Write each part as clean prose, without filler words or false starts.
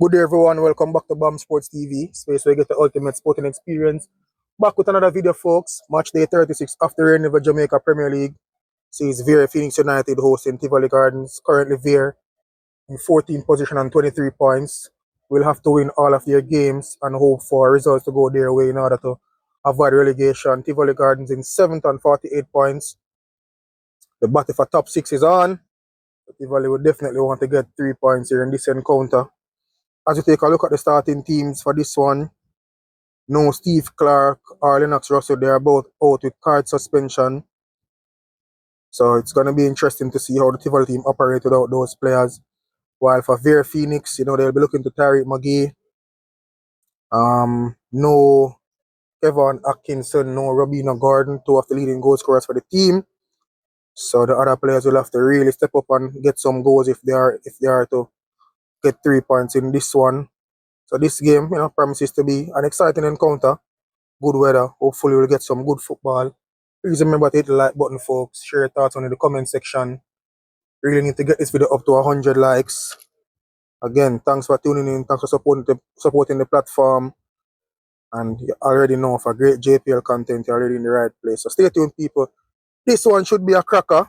Good day everyone, welcome back to BamSports TV, space where you get the ultimate sporting experience. Back with another video folks, match day 36 after rain of the Jamaica Premier League. Sees Vere Phoenix United hosting Tivoli Gardens. Currently Vere in 14th position and 23 points. Will have to win all of their games and hope for results to go their way in order to avoid relegation. Tivoli Gardens in 7th and 48 points. The battle for top 6 is on. Tivoli would definitely want to get 3 points here in this encounter. As you take a look at the starting teams for this one, no Steve Clark or Lennox Russell, they're both out with card suspension. So it's going to be interesting to see how the Tivoli team operate without those players. While for Vere Phoenix, they'll be looking to Tariq McGee. No Kevin Atkinson, no Robina Gordon, two of the leading goal scorers for the team. So the other players will have to really step up and get some goals if they are to get 3 points in this one. So this game, promises to be an exciting encounter. Good weather. Hopefully we'll get some good football. Please remember to hit the like button, folks. Share your thoughts on in the comment section. Really need to get this video up to 100 likes. Again, thanks for tuning in. Thanks for supporting the platform. And you already know, for great JPL content, you're already in the right place. So stay tuned, people. This one should be a cracker.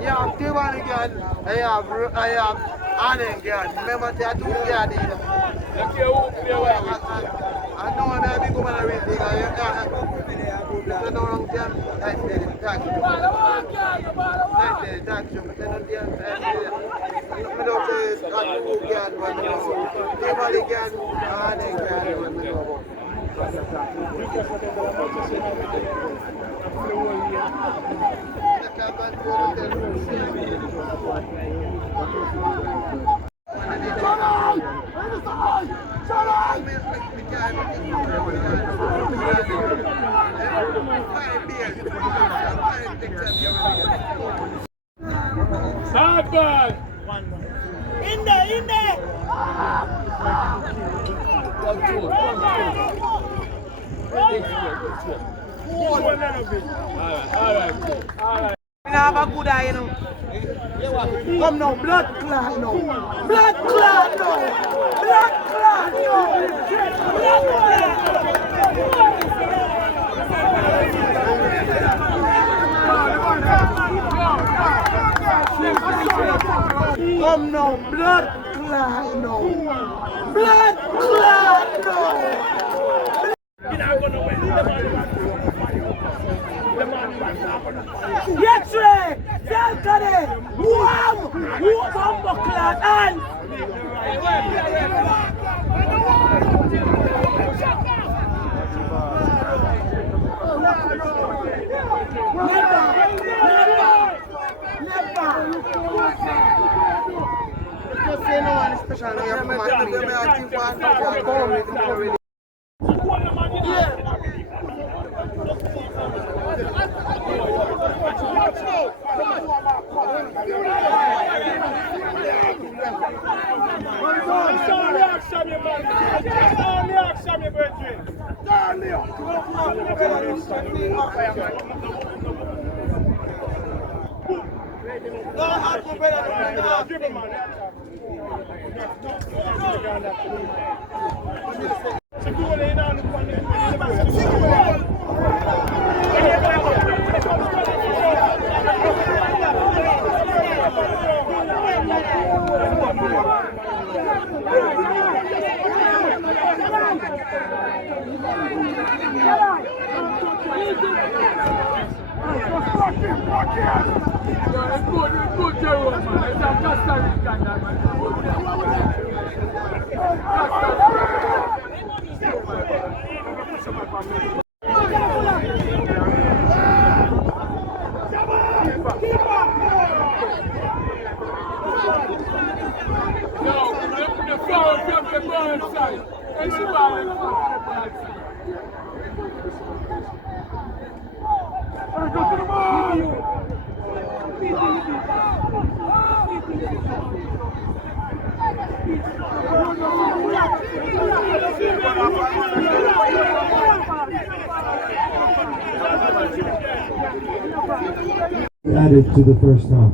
Yeah, Tivoli girl, I have Anne girl. Remember they are two girls. I know when I become a real thing, I know wrong time. Nice day, thank you. Nice day, thank you. I don't say that two girls, but Tivoli girl, Anne girl. Hard ball. In there. All right. We have a good eye, Come now, blood clot now. Blood clot now. Blood clot now. Blood clot. Come now, blood clot now. Blood clot now. Yes, Ray! Zelkade! Wham! Wham! Clot and... Just say no one special. You have added to the first half.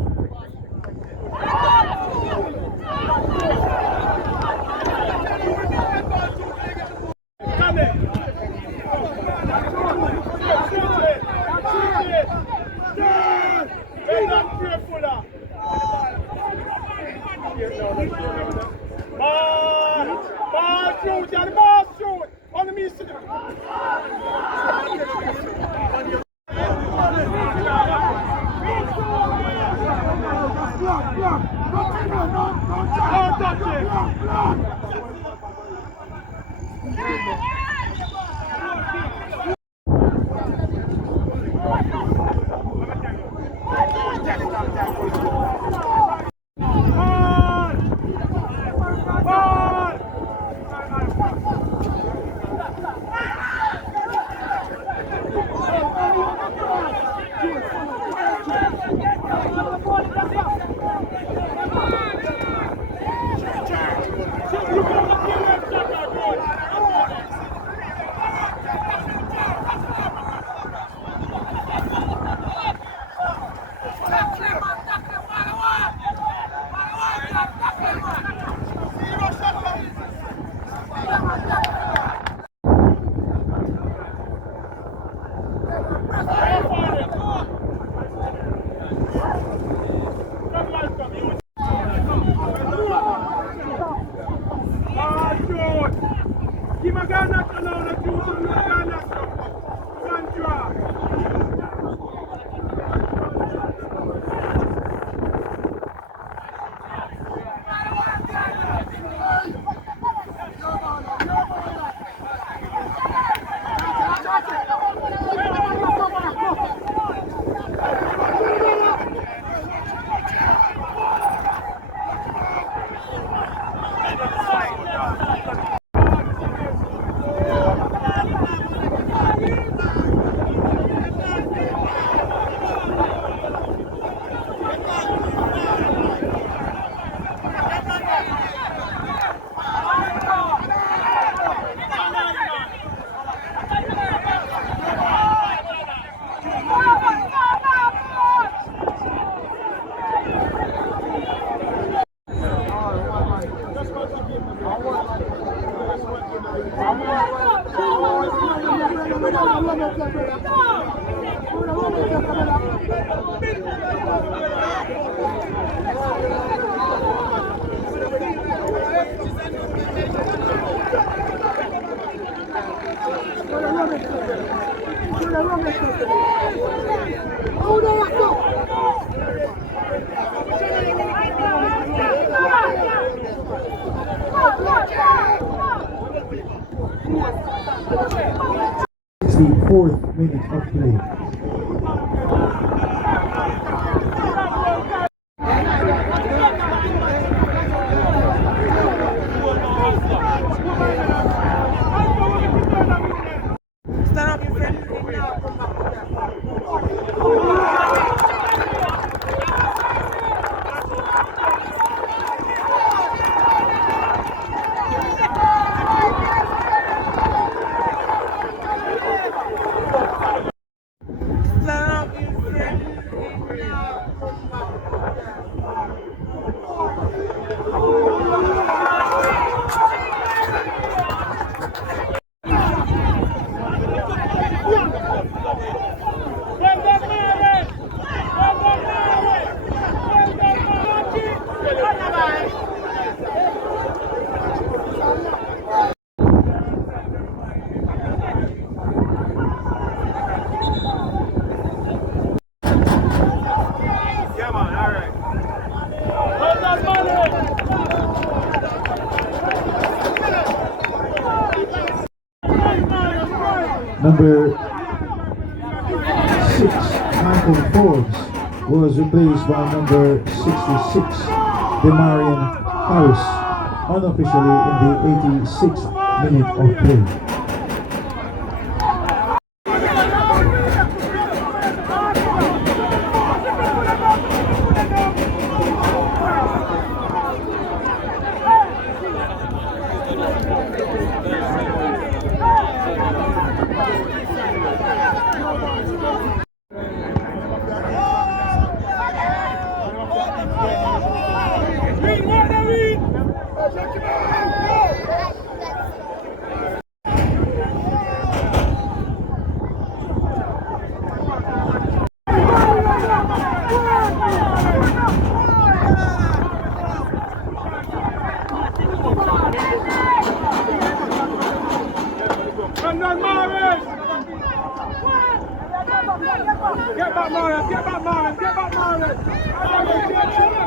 It's the 4th minute of play. Number 6, Michael Forbes, was replaced by number 66, Demarion Harris, unofficially in the 86th minute of play. Get back, Marlon! Get back, Marlon! Get back, Marlon!